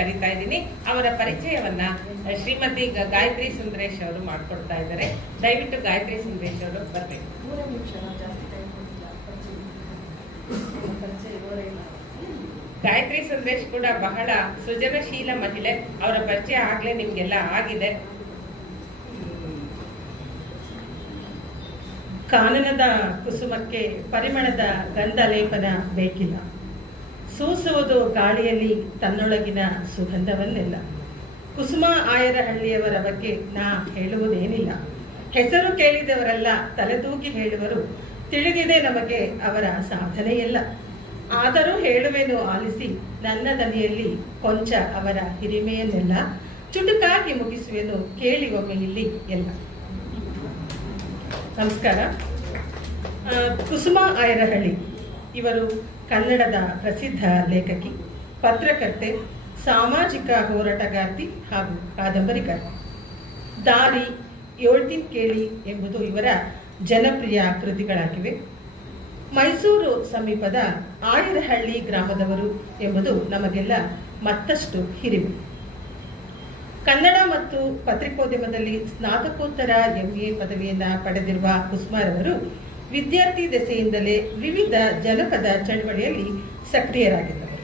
ಕರೀತಾ ಇದ್ದೀನಿ. ಅವರ ಪರಿಚಯವನ್ನ ಶ್ರೀಮತಿ ಗಾಯತ್ರಿ ಸುಂದರೇಶ್ ಅವರು ಮಾಡ್ಕೊಡ್ತಾ ಇದ್ದಾರೆ. ದಯವಿಟ್ಟು ಗಾಯತ್ರಿ ಸುಂದರೇಶ್ ಅವರು ಬರಬೇಕು. ಗಾಯತ್ರಿ ಸುಂದರೇಶ್ ಕೂಡ ಬಹಳ ಸೃಜನಶೀಲ ಮಹಿಳೆ. ಅವರ ಪರಿಚಯ ಆಗ್ಲೇ ನಿಮ್ಗೆಲ್ಲ ಆಗಿದೆ. ಕಾನನದ ಕುಸುಮಕ್ಕೆ ಪರಿಮಳದ ಗಂಧ ಲೇಪನ ಬೇಕಿಲ್ಲ. ಸೂಸುವುದು ಗಾಳಿಯಲ್ಲಿ ತನ್ನೊಳಗಿನ ಸುಗಂಧವನ್ನೆಲ್ಲ. ಕುಸುಮ ಆಯರಹಳ್ಳಿಯವರ ಬಗ್ಗೆ ನಾ ಹೇಳುವುದೇನಿಲ್ಲ. ಹೆಸರು ಕೇಳಿದವರೆಲ್ಲ ತಲೆದೂಗಿ ಹೇಳುವರು. ತಿಳಿದಿದೆ ನಮಗೆ ಅವರ ಸಾಧನೆಯೆಲ್ಲ. ಆದರೂ ಹೇಳುವೆನು ಆಲಿಸಿ ನನ್ನ ದನಿಯಲ್ಲಿ ಕೊಂಚ ಅವರ ಹಿರಿಮೆಯನ್ನೆಲ್ಲ. ಚುಟುಕಾಗಿ ಮುಗಿಸುವೆನು ಕೇಳಿ ಒಮ್ಮೆ ಇಲ್ಲಿ ಎಲ್ಲ. ನಮಸ್ಕಾರ. ಕುಸುಮ ಆಯರಹಳ್ಳಿ ಇವರು ಕನ್ನಡದ ಪ್ರಸಿದ್ಧ ಲೇಖಕಿ, ಪತ್ರಕರ್ತೆ, ಸಾಮಾಜಿಕ ಹೋರಾಟಗಾರ್ತಿ ಹಾಗೂ ಕಾದಂಬರಿಕಾರ್ತಿ. ದಾರಿ, ಏಳ್ತಿನ್ ಕೇಳಿ ಎಂಬುದು ಇವರ ಜನಪ್ರಿಯ ಕೃತಿಗಳಾಗಿವೆ. ಮೈಸೂರು ಸಮೀಪದ ಆಯರಹಳ್ಳಿ ಗ್ರಾಮದವರು ಎಂಬುದು ನಮಗೆಲ್ಲ ಮತ್ತಷ್ಟು ಹಿರಿಮೆ. ಕನ್ನಡ ಮತ್ತು ಪತ್ರಿಕೋದ್ಯಮದಲ್ಲಿ ಸ್ನಾತಕೋತ್ತರ MA ಪದವಿಯನ್ನ ಪಡೆದಿರುವ ಕುಸುಮಾರವರು ವಿದ್ಯಾರ್ಥಿ ದೆಸೆಯಿಂದಲೇ ವಿವಿಧ ಜನಪದ ಚಳವಳಿಯಲ್ಲಿ ಸಕ್ರಿಯರಾಗಿದ್ದರು.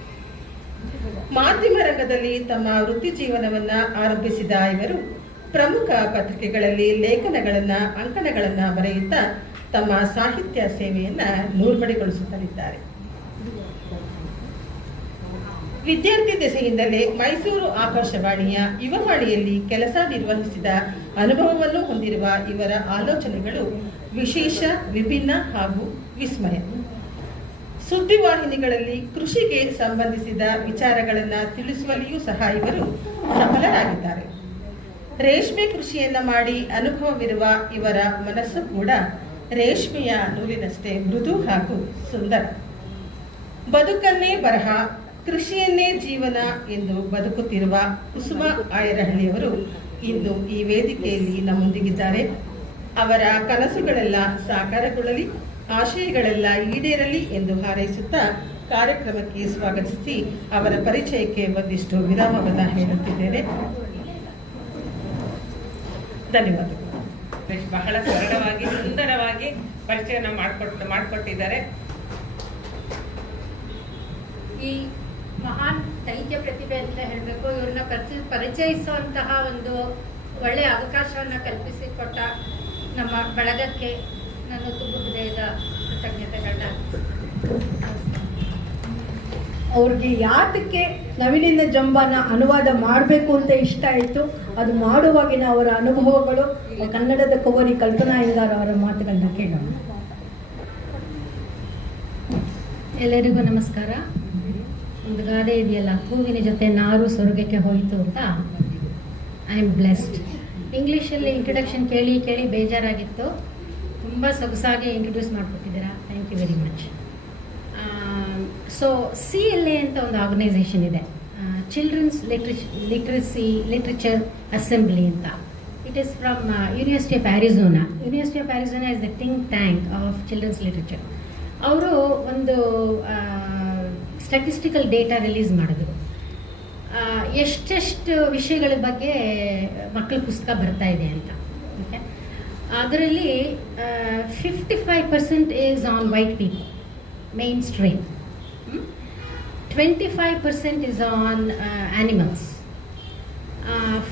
ಮಾಧ್ಯಮ ರಂಗದಲ್ಲಿ ತಮ್ಮ ವೃತ್ತಿ ಜೀವನವನ್ನ ಆರಂಭಿಸಿದ ಇವರು ಪ್ರಮುಖ ಪತ್ರಿಕೆಗಳಲ್ಲಿ ಲೇಖನಗಳನ್ನ, ಅಂಕಣಗಳನ್ನ ಬರೆಯುತ್ತಾ ತಮ್ಮ ಸಾಹಿತ್ಯ ಸೇವೆಯನ್ನ ನೂರ್ಪಡಿಗೊಳಿಸುತ್ತಲಿದ್ದಾರೆ. ವಿದ್ಯಾರ್ಥಿ ದೆಸೆಯಿಂದಲೇ ಮೈಸೂರು ಆಕಾಶವಾಣಿಯ ಯುವವಾಣಿಯಲ್ಲಿ ಕೆಲಸ ನಿರ್ವಹಿಸಿದ ಅನುಭವವನ್ನು ಹೊಂದಿರುವ ಇವರ ಆಲೋಚನೆಗಳು ವಿಶೇಷ, ವಿಭಿನ್ನ ಹಾಗೂ ವಿಸ್ಮಯ. ಸುದ್ದಿವಾಹಿನಿಗಳಲ್ಲಿ ಕೃಷಿಗೆ ಸಂಬಂಧಿಸಿದ ವಿಚಾರಗಳನ್ನು ತಿಳಿಸುವಲ್ಲಿಯೂ ಸಹ ಇವರು ಸಫಲರಾಗಿದ್ದಾರೆ. ರೇಷ್ಮೆ ಕೃಷಿಯನ್ನ ಮಾಡಿ ಅನುಭವವಿರುವ ಇವರ ಮನಸ್ಸು ಕೂಡ ರೇಷ್ಮೆಯ ನೂಲಿನಷ್ಟೇ ಮೃದು ಹಾಗೂ ಸುಂದರ. ಬದುಕನ್ನೇ ಬರಹ, ಕೃಷಿಯನ್ನೇ ಜೀವನ ಎಂದು ಬದುಕುತ್ತಿರುವ ಕುಸುಮ ಆಯರಹಳ್ಳಿಯವರು ಇಂದು ಈ ವೇದಿಕೆಯಲ್ಲಿ ನಮ್ಮೊಂದಿಗಿದ್ದಾರೆ. ಅವರ ಕನಸುಗಳೆಲ್ಲ ಸಾಕಾರಗೊಳ್ಳಲಿ, ಆಶಯಗಳೆಲ್ಲ ಈಡೇರಲಿ ಎಂದು ಹಾರೈಸುತ್ತಾ ಕಾರ್ಯಕ್ರಮಕ್ಕೆ ಸ್ವಾಗತಿಸಿ ಅವರ ಪರಿಚಯಕ್ಕೆ ಒಂದಿಷ್ಟು ವಿರಾಮವನ್ನು ಹೇಳುತ್ತಿದ್ದೇನೆ. ಧನ್ಯವಾದಗಳು. ಬಹಳ ಸರಳವಾಗಿ, ಸುಂದರವಾಗಿ ಪರಿಚಯನ ಮಾಡಿಕೊಟ್ಟಿದ್ದಾರೆ. ಈ ಮಹಾನ್ ಸಾಹಿತ್ಯ ಪ್ರತಿಭೆ ಅಂತ ಹೇಳಬೇಕು. ಇವ್ರನ್ನ ಪರಿಚಯಿಸುವಂತಹ ಒಂದು ಒಳ್ಳೆಯ ಅವಕಾಶವನ್ನು ಕಲ್ಪಿಸಿಕೊಟ್ಟ ನಮ್ಮ ಬಳಗಕ್ಕೆ ನನ್ನ ತುಂಬು ಹೃದಯದ ಕೃತಜ್ಞತೆಗಳನ್ನ. ಅವ್ರಿಗೆ ಯಾತಕ್ಕೆ ನವಿಲಿನ ಜಂಬನ ಅನುವಾದ ಮಾಡಬೇಕು ಅಂತ ಇಷ್ಟ ಆಯಿತು, ಅದು ಮಾಡುವಾಗಿನ ಅವರ ಅನುಭವಗಳು, ಕನ್ನಡದ ಕುವರಿ ಕಲ್ಪನಾ ಅಯ್ಯಂಗಾರ್ ಅವರ ಮಾತುಗಳನ್ನ ಕೇಳೋಣ. ಎಲ್ಲರಿಗೂ ನಮಸ್ಕಾರ. ಒಂದು ಗಾದೆ ಇದೆಯಲ್ಲ, ಹೂವಿನ ಜೊತೆ ನಾರು ಸ್ವರ್ಗಕ್ಕೆ ಹೋಯಿತು ಅಂತ. I am blessed. ಇಂಗ್ಲೀಷಲ್ಲಿ ಇಂಟ್ರೊಡಕ್ಷನ್ ಕೇಳಿ ಕೇಳಿ ಬೇಜಾರಾಗಿತ್ತು. ತುಂಬ ಸೊಗಸಾಗಿ ಇಂಟ್ರೊಡ್ಯೂಸ್ ಮಾಡಿಕೊಟ್ಟಿದ್ದೀರಾ. Thank you very much. So CLA ಅಂತ ಒಂದು ಆರ್ಗನೈಸೇಷನ್ ಇದೆ, ಚಿಲ್ಡ್ರನ್ಸ್ ಲಿಟ್ರೇಚರ್ ಅಸೆಂಬ್ಲಿ ಅಂತ. It is from university of Arizona. University of Arizona is the think tank of children's literature. ಅವರು ಒಂದು ಸ್ಟ್ಯಾಟಿಸ್ಟಿಕಲ್ ಡೇಟಾ ರಿಲೀಸ್ ಮಾಡಿದ್ರು. ಎಷ್ಟೆಷ್ಟು ವಿಷಯಗಳ ಬಗ್ಗೆ ಮಕ್ಕಳ ಪುಸ್ತಕ ಬರ್ತಾ ಇದೆ ಅಂತ. ಓಕೆ, ಅದರಲ್ಲಿ 55% is on white people, main stream. 25% is on animals,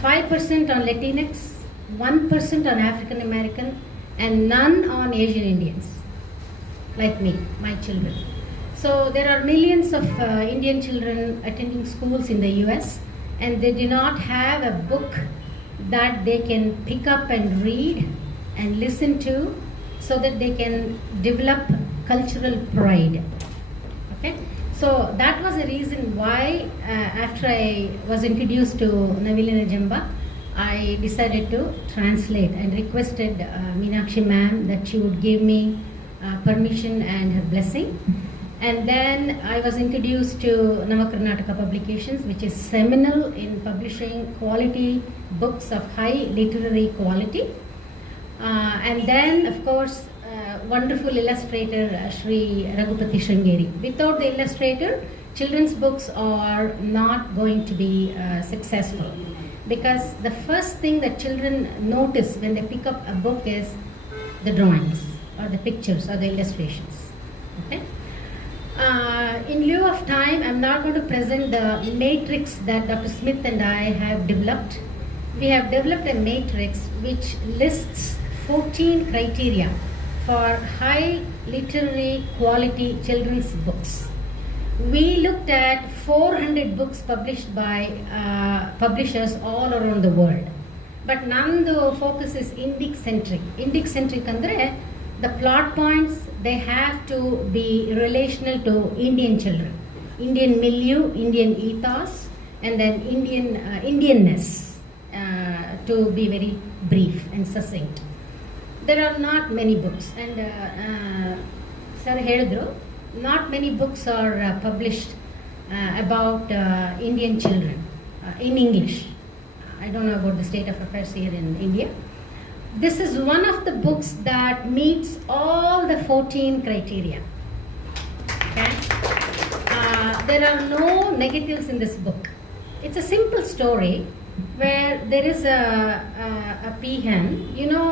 5% on Latinx, 1% on African American, and none on Asian Indians, like me, my children. So there are millions of Indian children attending schools in the US, and they do not have a book that they can pick up and read and listen to, so that they can develop cultural pride. Okay. So that was the reason why after I was introduced to Navilina Jamba, I decided to translate and requested Meenakshi ma'am that she would give me permission and her blessing. And then I was introduced to Navakarnataka Publications, which is seminal in publishing quality books of high literary quality. And then, of course, wonderful illustrator Shri Raghupati Sringeri. Without the illustrator, children's books are not going to be successful, because the first thing that children notice when they pick up a book is the drawings or the pictures or the illustrations. Okay? In lieu of time, I'm not going to present the matrix that Dr. Smith and I have developed. We have developed a matrix which lists 14 criteria for high literary quality children's books. We looked at 400 books published by publishers all around the world. But nandu focus is Indic centric. Indic centric andre the plot points, they have to be relational to Indian children, Indian milieu, Indian ethos, and then Indianness, to be very brief and succinct. There are not many books, and sir ಹೇಳಿದ್ರು, not many books are published about Indian children in English. I don't know about the state of affairs here in India. This is one of the books that meets all the 14 criteria. Okay? There are no negatives in this book. It's a simple story where there is a peahen. You know,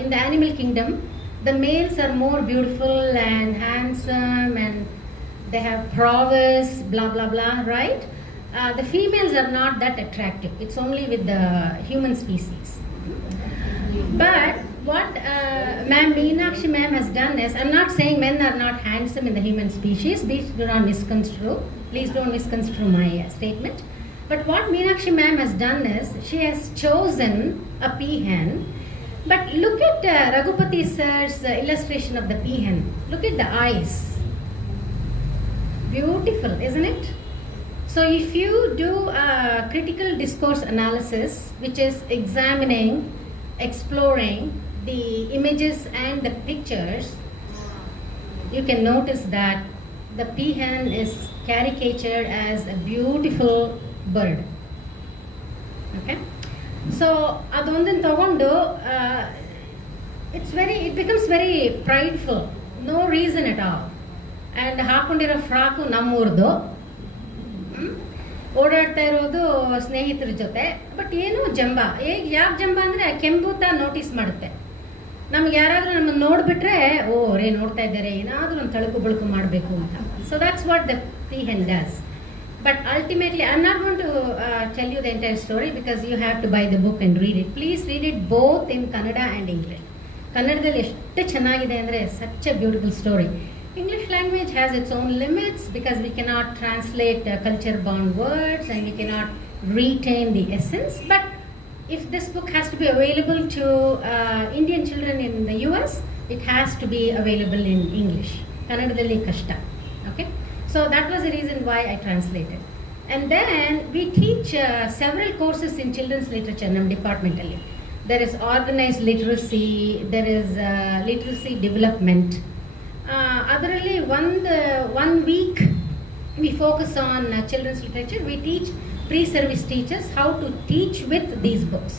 in the animal kingdom, the males are more beautiful and handsome and they have prowess, blah blah blah, right? The females are not that attractive. It's only with the human species. But what Meenakshi ma'am has done is, I'm not saying men are not handsome in the human species. Please do not misconstrue. Please don't misconstrue my statement. But what Meenakshi ma'am has done is, she has chosen a peahen. But look at Raghupati sir's illustration of the peahen. Look at the eyes. Beautiful, isn't it? So if you do a critical discourse analysis, which is examining, exploring the images and the pictures, you can notice that the peahen is caricatured as a beautiful bird. Okay? So adondin tagondu, it becomes very prideful, no reason at all. And ಹಾಕೊಂಡಿರೋ frock ನಮ್ಮೂರ್ದು, ಓಡಾಡ್ತಾ ಇರೋದು ಸ್ನೇಹಿತರ ಜೊತೆ. But ಏನು ಜಂಬ, ಯಾಕೆ ಜಂಬ ಅಂದರೆ ಕೆಂಬೂತ ನೋಟಿಸ್ ಮಾಡುತ್ತೆ. ನಮ್ಗೆ ಯಾರಾದರೂ ನಮ್ಮನ್ನು ನೋಡಿಬಿಟ್ರೆ, ಓ ರೇ ನೋಡ್ತಾ ಇದ್ದಾರೆ, ಏನಾದರೂ ಒಂದು ತಳುಕು ಬಳುಕು ಮಾಡಬೇಕು ಅಂತ. So that's what the peahen does. But ultimately, I'm not going to tell you the entire story because you have to buy the book and read it. Please read it both in Kannada and English. ಕನ್ನಡದಲ್ಲಿ ಎಷ್ಟು ಚೆನ್ನಾಗಿದೆ ಅಂದರೆ, such a beautiful story. English language has its own limits because we cannot translate culture-bound words and we cannot retain the essence. But if this book has to be available to Indian children in the US, it has to be available in English. Kannadadalli kashta. Okay? So that was the reason why I translated. And then we teach several courses in children's literature in our department. There is organized literacy, there is literacy development. Adರಲ್ಲಿ one week we focus on children's literature. We teach pre-service teachers how to teach with these books.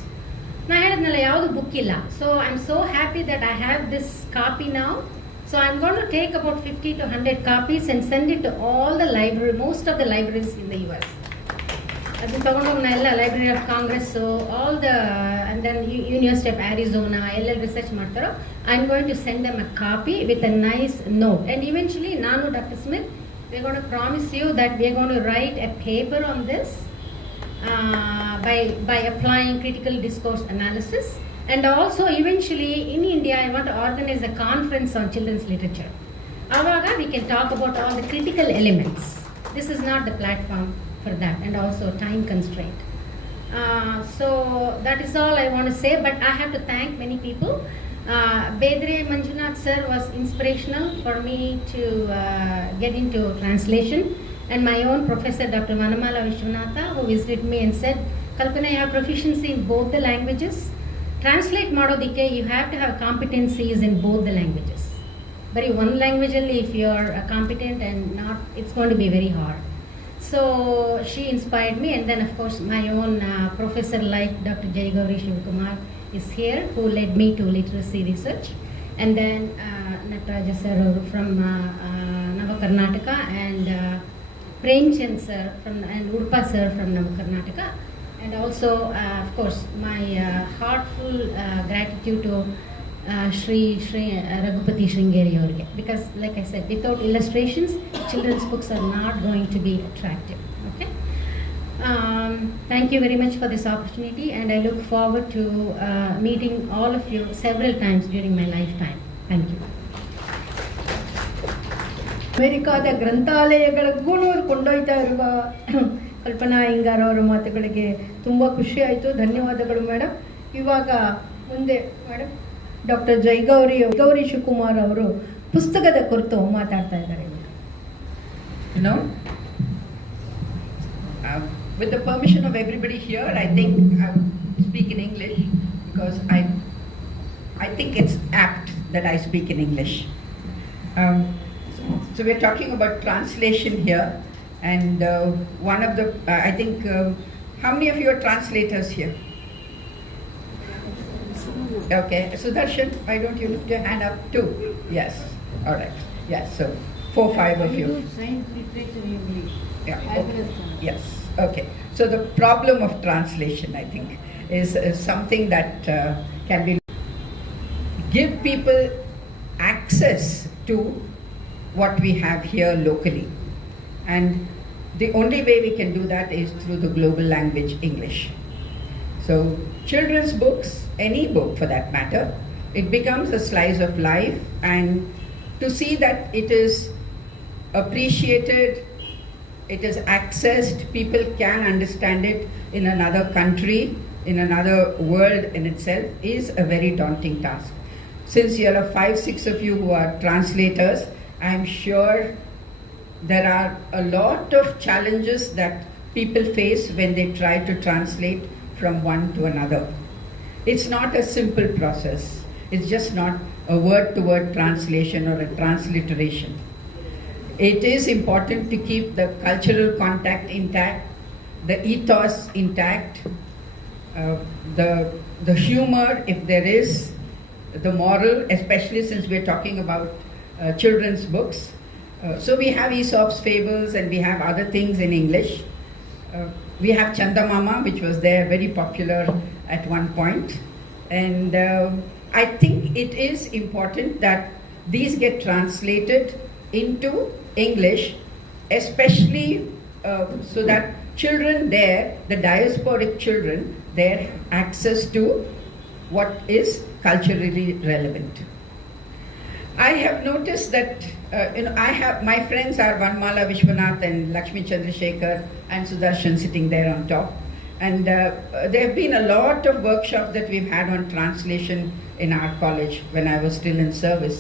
ನಾ ಹೇಳಿದ್ನಲ್ಲ, ಯಾವುದು book ಇಲ್ಲ. So I'm so happy that I have this copy now. So I'm going to take about 50 to 100 copies and send it to all the most of the libraries in the US. ಅದನ್ನ ತಗೊಂಡೋಗಿ ನಾ ಎಲ್ಲ library of Congress, all the, and then university of Arizona ಎಲ್ಲೆಲ್ಲಿ research ಮಾಡ್ತಾರೋ, I am going to send them a copy with a nice note. And eventually ನಾನು, doctor Smith, we are going to promise you that we are going to write a paper on this by applying critical discourse analysis. And also eventually in India I want to organize a conference on children's literature. Avaga we can talk about all the critical elements. This is not the platform for that, and also time constraint. So that is all I want to say, but I have to thank many people. Bedre Manjunath sir was inspirational for me to get into translation, and my own professor Dr. Vanamala Vishwanatha, who visited me and said, Kalpana, you have proficiency in both the languages. Translate ಮಾಡೋದಕ್ಕೆ you have to have competencies in both the languages. Bari one language alli if you are competent and not, it's going to be very hard. So she inspired me, and then of course my own professor like Dr. Jayagauri Shivakumar is here, who led me to literacy research, and then Nataraja sir from Nava Karnataka, and Premchand sir and Urpa sir from Karnataka, and also of course my heartful gratitude to Shri Raghupati Sringeri avarge, because like I said, without illustrations children's books are not going to be attractive. Okay. Thank you very much for this opportunity, and I look forward to meeting all of you several times during my lifetime. Thank you. ಅಮೆರಿಕಾದ ಗ್ರಂಥಾಲಯಗಳಿಗೂ ಕೊಂಡೊಯ್ತಾ ಇರುವ ಕಲ್ಪನಾ ಅಯ್ಯಂಗಾರ್ ಅವರ ಮಾತುಗಳಿಗೆ ತುಂಬ ಖುಷಿ ಆಯಿತು. ಧನ್ಯವಾದಗಳು madam. ಇವಾಗ ಮುಂದೆ ಮೇಡಮ್ ಡಾಕ್ಟರ್ ಗೌರಿ ಶಿವಕುಮಾರ್ ಅವರು ಪುಸ್ತಕದ ಕುರಿತು ಮಾತಾಡ್ತಾ ಇದ್ದಾರೆ. You know, with the permission of everybody here, I think I will speak in English because I think it's apt that I speak in English. So we're talking about translation here, and one of the I think how many of you are translators here? Okay, Sudarshan, why don't you lift your hand up too? Yes, all right. Yes, so 4-5 of you. Science literature English. Yeah. Okay. Yes. Okay. So the problem of translation, I think, is something that can be give people access to what we have here locally, and the only way we can do that is through the global language English. So children's books, any book for that matter, it becomes a slice of life, and to see that it is appreciated, it is accessed, people can understand it in another country, in another world in itself, is a very daunting task. Since you are 5-6 of you who are translators, I am sure there are a lot of challenges that people face when they try to translate from one to another. It's not a simple process. It's just not a word-to-word translation or a transliteration. It is important to keep the cultural contact intact, the ethos intact, the humor, if there is, the moral, especially since we're talking about children's books. So we have Aesop's fables, and we have other things in English. We have Chandamama, which was there, very popular at one point. And I think it is important that these get translated into English, especially so that children there, the diasporic children there, have access to what is culturally relevant. I have noticed that I have my friends are Vanmala Vishwanath and Lakshmi Chandrasekhar and Sudarshan sitting there on top, and there have been a lot of workshops that we've had on translation in our college when I was still in service.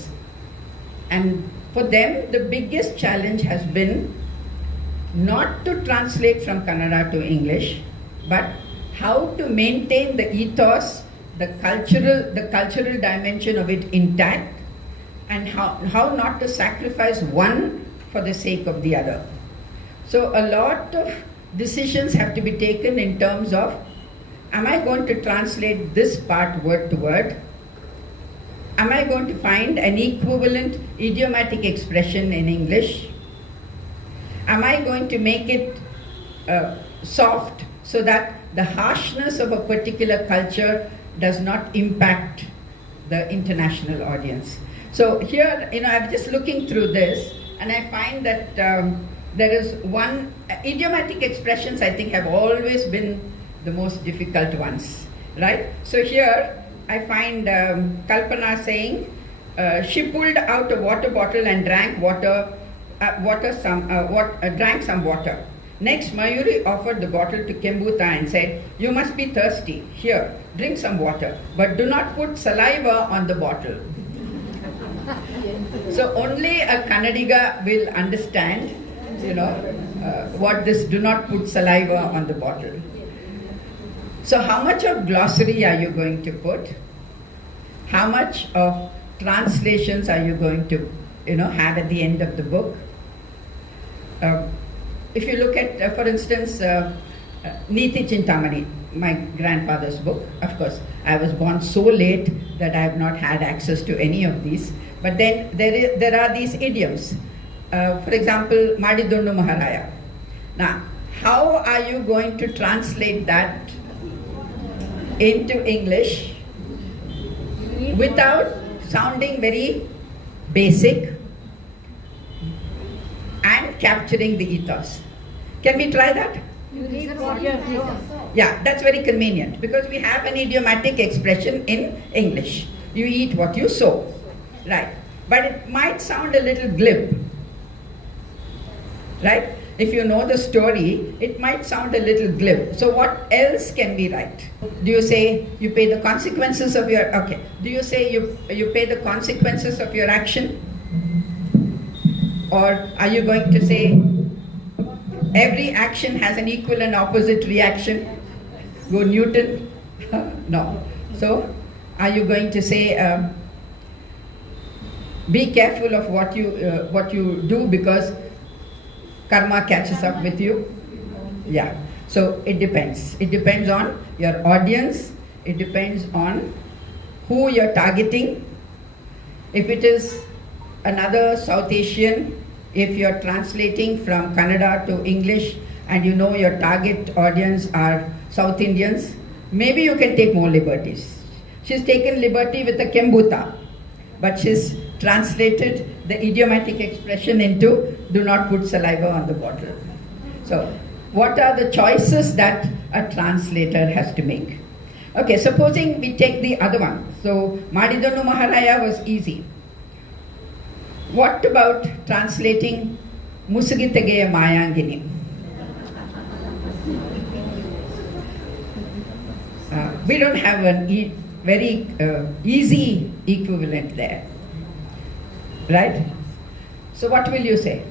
And for them, the biggest challenge has been not to translate from Kannada to English, but how to maintain the ethos, the cultural dimension of it intact, and how not to sacrifice one for the sake of the other. So a lot of decisions have to be taken in terms of, am I going to translate this part word to word? Am I going to find an equivalent idiomatic expression in English? Am I going to make it soft so that the harshness of a particular culture does not impact the international audience? So here, I'm just looking through this, and I find that there is one, idiomatic expressions I think have always been the most difficult ones, right? So here I find Kalpana saying, she pulled out a water bottle and drank drank some water. Next, Mayuri offered the bottle to Kembuta and said, "You must be thirsty. Here, drink some water, but do not put saliva on the bottle." So only a Kannadiga will understand, what this "do not put saliva on the bottle." So how much of glossary are you going to put? How much of translations are you going to, have at the end of the book? If you look at, for instance, Niti Chintamani, my grandfather's book, of course, I was born so late that I have not had access to any of these. But then there are these idioms. For example, Madidundu Maharaya. Now, how are you going to translate that into English without sounding very basic and capturing the ethos? Can we try that? Yeah, that's very convenient because we have an idiomatic expression in English. You eat what you sow, right? But it might sound a little glib, right? If you know the story, it might sound a little glib. So what else can we write? Do you say you pay the consequences of your, okay. Do you say you pay the consequences of your action? Or are you going to say every action has an equal and opposite reaction? Go Newton? No. So are you going to say be careful of what you do because karma catches up with you? Yeah. So it depends. It depends on your audience. It depends on who you're targeting. If it is another South Asian, if you're translating from Kannada to English and you know your target audience are South Indians, maybe you can take more liberties. She's taken liberty with the Kembuta, but she's translated the idiomatic expression into do not put saliva on the bottle. So what are the choices that a translator has to make? Okay, supposing we take the other one. So Madidanu Maharaya was easy. What about translating Musugitegeya Mayangini? We don't have a very easy equivalent there. Right? So what will you say?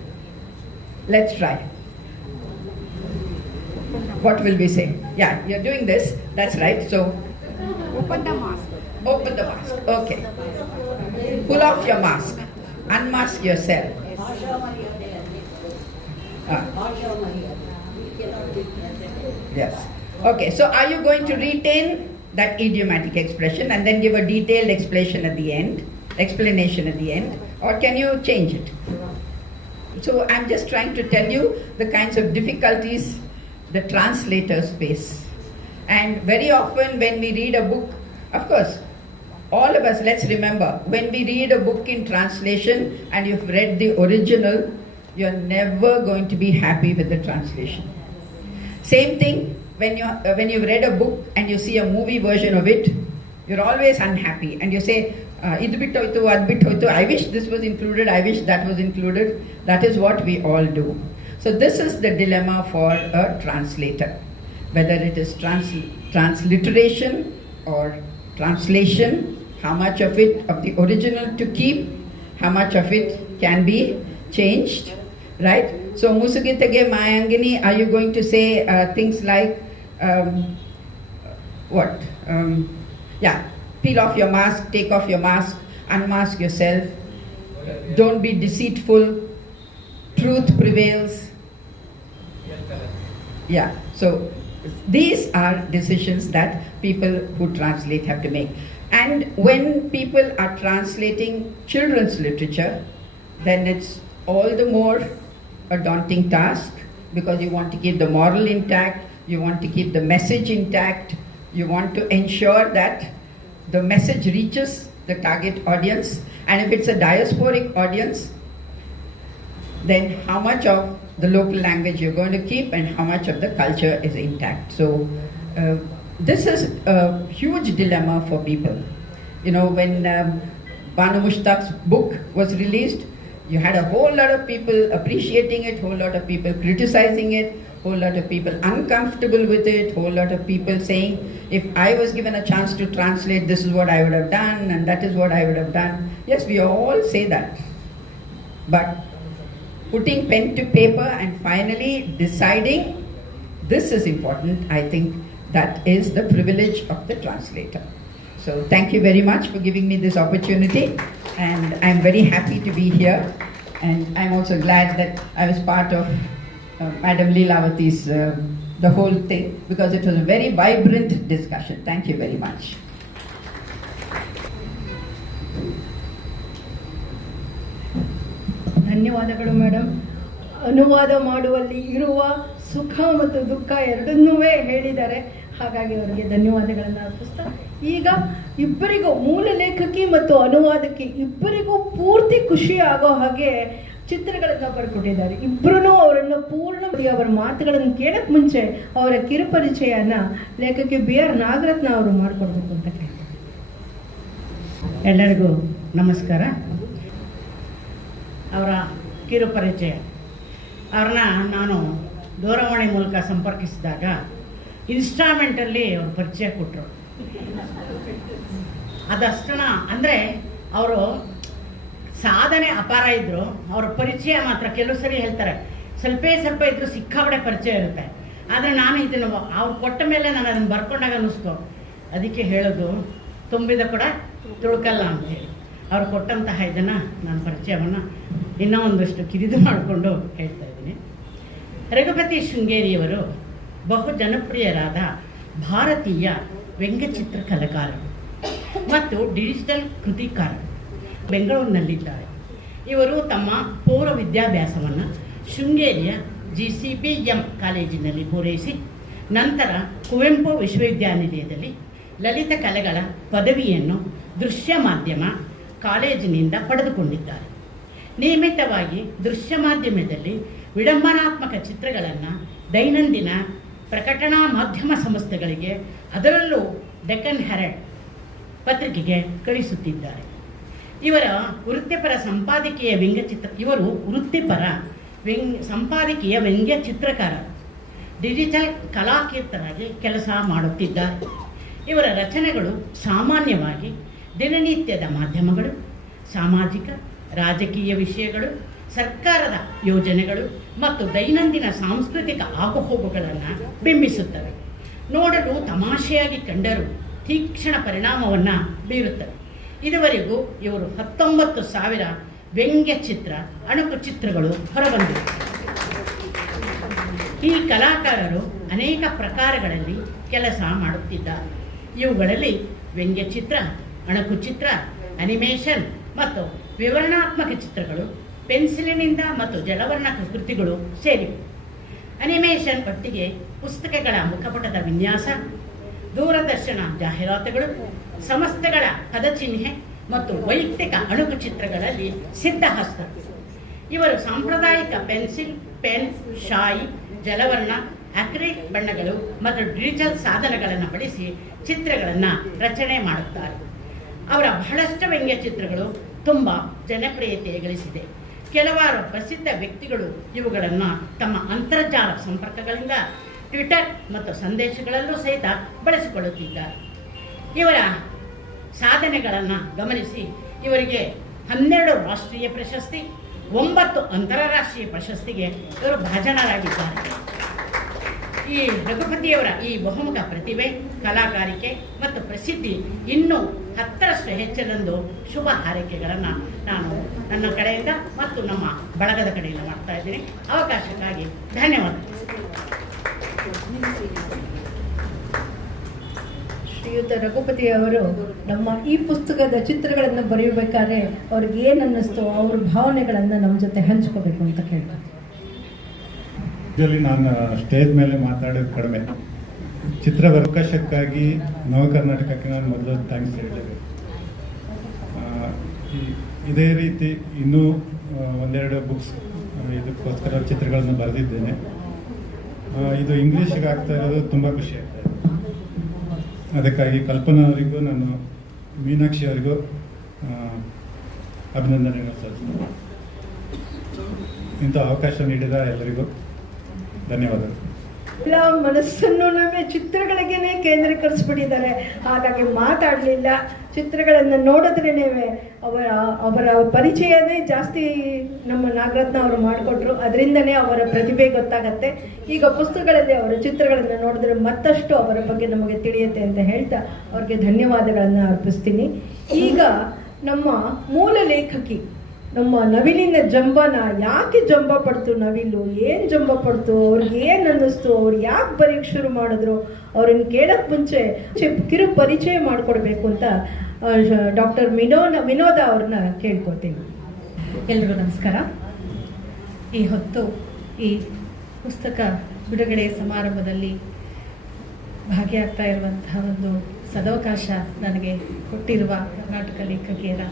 Let's try. What will we say? Yeah, you're doing this. That's right. So Open the mask. open the mask. Okay. Pull off your mask. Unmask yourself. Yes. Okay. So are you going to retain that idiomatic expression and then give a detailed explanation at the end, or can you change it? So I'm just trying to tell you the kinds of difficulties the translators face. And very often when we read a book, of course, all of us, let's remember, when we read a book in translation and you've read the original, you're never going to be happy with the translation. Same thing when you've read a book and you see a movie version of it, you're always unhappy and you say, idu bit hoytu, ad bit hoytu, I wish this was included, I wish that was included. That is what we all do. So this is the dilemma for a translator, whether it is transliteration or translation, how much of it, of the original to keep, how much of it can be changed, right? So Musugitage Mayangini, are you going to say things like, peel off your mask, take off your mask, unmask yourself, don't be deceitful, truth prevails. Yeah, so these are decisions that people who translate have to make. And when people are translating children's literature, then it's all the more a daunting task because you want to keep the moral intact, you want to keep the message intact, you want to ensure that the message reaches the target audience. And if it's a diasporic audience, then how much of the local language you're going to keep and how much of the culture is intact. So this is a huge dilemma for people. You know, when Banu Mushtaq's book was released, you had a whole lot of people appreciating it, whole lot of people criticizing it, whole lot of people uncomfortable with it, whole lot of people saying, if I was given a chance to translate, this is what I would have done and that is what I would have done. Yes, we all say that. But putting pen to paper and finally deciding this is important, I think that is the privilege of the translator. So thank you very much for giving me this opportunity, and I'm very happy to be here, and I'm also glad that I was part of Madam Leelavati's the whole thing, because it was a very vibrant discussion. Thank you very much. ಧನ್ಯವಾದಗಳು madam. ಅನುವಾದ ಮಾಡುವಲ್ಲಿ ಇರುವ ಸುಖ ಮತ್ತು ದುಃಖ ಎರಡನ್ನೂ ಹೇಳಿದ್ದಾರೆ. ಹಾಗಾಗಿ ಅವರಿಗೆ ಧನ್ಯವಾದಗಳನ್ನು ಅರ್ಪಿಸ್ತಾ, ಈಗ ಇಬ್ಬರಿಗೂ ಮೂಲ ಲೇಖಕಿ ಮತ್ತು ಅನುವಾದಕಿ ಇಬ್ಬರಿಗೂ ಪೂರ್ತಿ ಖುಷಿ ಆಗೋ ಹಾಗೆ ಚಿತ್ರಗಳನ್ನು ಬರ್ಕೊಟ್ಟಿದ್ದಾರೆ. ಇಬ್ಬರೂ ಅವರನ್ನು ಪೂರ್ಣ ಅವರ ಮಾತುಗಳನ್ನು ಕೇಳಕ್ಕೆ ಮುಂಚೆ ಅವರ ಕಿರುಪರಿಚಯನ ಲೇಖಕಿ BR ನಾಗರತ್ನ ಅವರು ಮಾಡಿಕೊಡ್ಬೇಕು ಅಂತ ಕೇಳ್ತಾರೆ. ಎಲ್ಲರಿಗೂ ನಮಸ್ಕಾರ. ಅವರ ಕಿರುಪರಿಚಯ, ಅವ್ರನ್ನ ನಾನು ದೂರವಾಣಿ ಮೂಲಕ ಸಂಪರ್ಕಿಸಿದಾಗ ಇನ್ಸ್ಟಾಲ್ಮೆಂಟಲ್ಲಿ ಅವ್ರು ಪರಿಚಯ ಕೊಟ್ಟರು. ಅದಷ್ಟನ ಅಂದರೆ ಅವರು ಸಾಧನೆ ಅಪಾರ ಇದ್ದರು, ಅವ್ರ ಪರಿಚಯ ಮಾತ್ರ ಕೆಲವು ಸರಿ ಹೇಳ್ತಾರೆ ಸ್ವಲ್ಪ ಇದ್ದರೂ ಸಿಕ್ಕಾಬಡೆ ಪರಿಚಯ ಇರುತ್ತೆ. ಆದರೆ ನಾನು ಇದನ್ನು ಅವ್ರು ಕೊಟ್ಟ ಮೇಲೆ ನಾನು ಅದನ್ನು ಬರ್ಕೊಂಡಾಗ ಅನ್ನಿಸ್ತು, ಅದಕ್ಕೆ ಹೇಳೋದು ತುಂಬಿದ ಕೂಡ ತುಳ್ಕಲ್ಲ ಅಂತೇಳಿ. ಅವ್ರು ಕೊಟ್ಟಂತಹ ಇದನ್ನು ನಾನು ಪರಿಚಯವನ್ನು ಇನ್ನೂ ಒಂದಷ್ಟು ಕಿರಿದು ಮಾಡಿಕೊಂಡು ಹೇಳ್ತಾ ಇದ್ದೀನಿ. ರಘುಪತಿ ಶೃಂಗೇರಿಯವರು ಬಹು ಜನಪ್ರಿಯರಾದ ಭಾರತೀಯ ವ್ಯಂಗ್ಯಚಿತ್ರ ಕಲಾಕಾರರು ಮತ್ತು ಡಿಜಿಟಲ್ ಕೃತಿಕಾರರು. ಬೆಂಗಳೂರಿನಲ್ಲಿದ್ದಾರೆ. ಇವರು ತಮ್ಮ ಪೂರ್ವ ವಿದ್ಯಾಭ್ಯಾಸವನ್ನು ಶೃಂಗೇರಿಯ GCPM ಕಾಲೇಜಿನಲ್ಲಿ ಪೂರೈಸಿ ನಂತರ ಕುವೆಂಪು ವಿಶ್ವವಿದ್ಯಾನಿಲಯದಲ್ಲಿ ಲಲಿತ ಕಲೆಗಳ ಪದವಿಯನ್ನು ದೃಶ್ಯ ಮಾಧ್ಯಮ ಕಾಲೇಜಿನಿಂದ ಪಡೆದುಕೊಂಡಿದ್ದಾರೆ. ನಿಯಮಿತವಾಗಿ ದೃಶ್ಯ ಮಾಧ್ಯಮದಲ್ಲಿ ವಿಡಂಬನಾತ್ಮಕ ಚಿತ್ರಗಳನ್ನು ದೈನಂದಿನ ಪ್ರಕಟಣಾ ಮಾಧ್ಯಮ ಸಂಸ್ಥೆಗಳಿಗೆ, ಅದರಲ್ಲೂ ಡೆಕ್ಕನ್ ಹೆರಾಲ್ಡ್ ಪತ್ರಿಕೆಗೆ ಕಳಿಸುತ್ತಿದ್ದಾರೆ. ಇವರ ವೃತ್ತಿಪರ ಸಂಪಾದಕೀಯ ಸಂಪಾದಕೀಯ ವ್ಯಂಗ್ಯ ಚಿತ್ರಕಾರ, ಡಿಜಿಟಲ್ ಕಲಾಕೀರ್ತರಾಗಿ ಕೆಲಸ ಮಾಡುತ್ತಿದ್ದಾರೆ. ಇವರ ರಚನೆಗಳು ಸಾಮಾನ್ಯವಾಗಿ ದಿನನಿತ್ಯದ ಮಾಧ್ಯಮಗಳು, ಸಾಮಾಜಿಕ ರಾಜಕೀಯ ವಿಷಯಗಳು, ಸರ್ಕಾರದ ಯೋಜನೆಗಳು ಮತ್ತು ದೈನಂದಿನ ಸಾಂಸ್ಕೃತಿಕ ಆಗುಹೋಗುಗಳನ್ನು ಬಿಂಬಿಸುತ್ತವೆ. ನೋಡಲು ತಮಾಷೆಯಾಗಿ ಕಂಡರೂ ತೀಕ್ಷ್ಣ ಪರಿಣಾಮವನ್ನು ಬೀರುತ್ತವೆ. ಇದುವರೆಗೂ ಇವರು 19,000 ವ್ಯಂಗ್ಯ ಚಿತ್ರ, ಅಣುಕು ಚಿತ್ರಗಳು ಹೊರಬಂದಿವೆ. ಈ ಕಲಾಕಾರರು ಅನೇಕ ಪ್ರಕಾರಗಳಲ್ಲಿ ಕೆಲಸ ಮಾಡುತ್ತಿದ್ದಾರೆ. ಇವುಗಳಲ್ಲಿ ವ್ಯಂಗ್ಯ ಚಿತ್ರ, ಅಣುಕು ಚಿತ್ರ, ಅನಿಮೇಷನ್ ಮತ್ತು ವಿವರಣಾತ್ಮಕ ಚಿತ್ರಗಳು, ಪೆನ್ಸಿಲಿನಿಂದ ಮತ್ತು ಜಲವರ್ಣ ಕೃತಿಗಳು ಸೇರಿವೆ. ಅನಿಮೇಷನ್ ಒಟ್ಟಿಗೆ ಪುಸ್ತಕಗಳ ಮುಖಪುಟದ ವಿನ್ಯಾಸ, ದೂರದರ್ಶನ ಜಾಹೀರಾತುಗಳು, ಸಂಸ್ಥೆಗಳ ಪದಚಿಹ್ನೆ ಮತ್ತು ವೈಯಕ್ತಿಕ ಅಣುಕು ಚಿತ್ರಗಳಲ್ಲಿ ಸಿದ್ಧಹಸ್ತ. ಇವರು ಸಾಂಪ್ರದಾಯಿಕ ಪೆನ್ಸಿಲ್, ಪೆನ್, ಶಾಯಿ, ಜಲವರ್ಣ, ಅಕ್ರಿಲಿಕ್ ಬಣ್ಣಗಳು ಮತ್ತು ಡಿಜಿಟಲ್ ಸಾಧನಗಳನ್ನು ಬಳಸಿ ಚಿತ್ರಗಳನ್ನು ರಚನೆ ಮಾಡುತ್ತಾರೆ. ಅವರ ಬಹಳಷ್ಟು ವ್ಯಂಗ್ಯ ಚಿತ್ರಗಳು ತುಂಬ ಜನಪ್ರಿಯತೆ ಗಳಿಸಿದೆ. ಕೆಲವಾರು ಪ್ರಸಿದ್ಧ ವ್ಯಕ್ತಿಗಳು ಇವುಗಳನ್ನು ತಮ್ಮ ಅಂತರ್ಜಾಲ ಸಂಪರ್ಕಗಳಿಂದ ಟ್ವಿಟರ್ ಮತ್ತು ಸಂದೇಶಗಳಲ್ಲೂ ಸಹಿತ ಬಳಸಿಕೊಳ್ಳುತ್ತಿದ್ದಾರೆ. ಇವರ ಸಾಧನೆಗಳನ್ನು ಗಮನಿಸಿ ಇವರಿಗೆ 12 ರಾಷ್ಟ್ರೀಯ ಪ್ರಶಸ್ತಿ, 9 ಅಂತಾರಾಷ್ಟ್ರೀಯ ಪ್ರಶಸ್ತಿಗೆ ಇವರು ಭಾಜನರಾಗಿದ್ದಾರೆ. ಈ ರಘುಪತಿಯವರ ಈ ಬಹುಮುಖ ಪ್ರತಿಭೆ, ಕಲಾಕಾರಿಕೆ ಮತ್ತು ಪ್ರಸಿದ್ಧಿ ಇನ್ನೂ 10ರಷ್ಟು ಹೆಚ್ಚಲೆಂದು ಶುಭ ಹಾರೈಕೆಗಳನ್ನು ನಾನು ನನ್ನ ಕಡೆಯಿಂದ ಮತ್ತು ನಮ್ಮ ಬಳಗದ ಕಡೆಯಿಂದ ಮಾಡ್ತಾ ಇದ್ದೀನಿ. ಅವಕಾಶಕ್ಕಾಗಿ ಧನ್ಯವಾದ. ಶ್ರೀಯುತ ರಘುಪತಿ ಅವರು ನಮ್ಮ ಈ ಪುಸ್ತಕದ ಚಿತ್ರಗಳನ್ನು ಬರೆಯಬೇಕಾದ್ರೆ ಅವ್ರಿಗೆ ಏನು ಅನ್ನಿಸ್ತೋ ಅವ್ರ ಭಾವನೆಗಳನ್ನು ನಮ್ಮ ಜೊತೆ ಹಂಚ್ಕೋಬೇಕು ಅಂತ ಕೇಳ್ತಾರೆ. ಯೂಶಲಿ ನಾನು ಸ್ಟೇಜ್ ಮೇಲೆ ಮಾತಾಡೋದು ಕಡಿಮೆ. ಚಿತ್ರದ ಅವಕಾಶಕ್ಕಾಗಿ ನವ ಕರ್ನಾಟಕಕ್ಕೆ ನಾನು ಮೊದಲು ಥ್ಯಾಂಕ್ಸ್ ಹೇಳಬೇಕು. ಇದೇ ರೀತಿ ಇನ್ನೂ ಒಂದೆರಡು ಬುಕ್ಸ್ ಇದಕ್ಕೋಸ್ಕರ ಚಿತ್ರಗಳನ್ನು ಬರೆದಿದ್ದೇನೆ. ಇದು ಇಂಗ್ಲೀಷ್ಗೆ ಆಗ್ತಾ ಇರೋದು ತುಂಬ ಖುಷಿ ಆಗ್ತಾ ಇದೆ. ಅದಕ್ಕಾಗಿ ಕಲ್ಪನಾ ಅವರಿಗೂ ನಾನು ಮೀನಾಕ್ಷಿ ಅವರಿಗೂ ಅಭಿನಂದನೆಗಳು ಸಲ್ಲಿಸ್ತೇನೆ. ಇಂಥ ಅವಕಾಶ ನೀಡಿದ ಎಲ್ಲರಿಗೂ ಧನ್ಯವಾದಗಳು. ಎಲ್ಲ ಮನಸ್ಸನ್ನು ನಮ್ಮ ಚಿತ್ರಗಳಿಗೇನೆ ಕೇಂದ್ರೀಕರಿಸ್ಬಿಟ್ಟಿದ್ದಾರೆ. ಹಾಗಾಗಿ ಮಾತಾಡಲಿಲ್ಲ. ಚಿತ್ರಗಳನ್ನು ನೋಡಿದ್ರೇ ಅವರ ಪರಿಚಯನೇ ಜಾಸ್ತಿ ನಮ್ಮ ನಾಗರತ್ನ ಅವರು ಮಾಡಿಕೊಟ್ರು. ಅದರಿಂದನೇ ಅವರ ಪ್ರತಿಭೆ ಗೊತ್ತಾಗತ್ತೆ. ಈಗ ಪುಸ್ತಕಗಳಲ್ಲಿ ಅವರ ಚಿತ್ರಗಳನ್ನು ನೋಡಿದ್ರೆ ಮತ್ತಷ್ಟು ಅವರ ಬಗ್ಗೆ ನಮಗೆ ತಿಳಿಯುತ್ತೆ ಅಂತ ಹೇಳ್ತಾ ಅವ್ರಿಗೆ ಧನ್ಯವಾದಗಳನ್ನು ಅರ್ಪಿಸ್ತೀನಿ. ಈಗ ನಮ್ಮ ಮೂಲ ಲೇಖಕಿ ನಮ್ಮ ನವಿಲಿನ ಜಂಬನ ಯಾಕೆ ಜಂಬ ಪಡ್ತು, ನವಿಲು ಏನು ಜಂಬ ಪಡ್ತು, ಅವ್ರಿಗೆ ಏನು ಅನ್ನಿಸ್ತು, ಅವ್ರು ಯಾಕೆ ಬರೆಯೋಕ್ಕೆ ಶುರು ಮಾಡಿದ್ರು, ಅವ್ರನ್ನ ಕೇಳೋಕ್ಕೆ ಮುಂಚೆ ಕಿರು ಪರಿಚಯ ಮಾಡಿಕೊಡ್ಬೇಕು ಅಂತ ಡಾಕ್ಟರ್ ವಿನೋದ ಅವ್ರನ್ನ ಕೇಳ್ಕೊತೀನಿ. ಎಲ್ರಿಗೂ ನಮಸ್ಕಾರ. ಈ ಹೊತ್ತು ಈ ಪುಸ್ತಕ ಬಿಡುಗಡೆ ಸಮಾರಂಭದಲ್ಲಿ ಭಾಗಿಯಾಗ್ತಾ ಇರುವಂತಹ ಒಂದು ಸದವಕಾಶ ನನಗೆ ಕೊಟ್ಟಿರುವ ಕರ್ನಾಟಕ ಲೇಖಕಿಯರ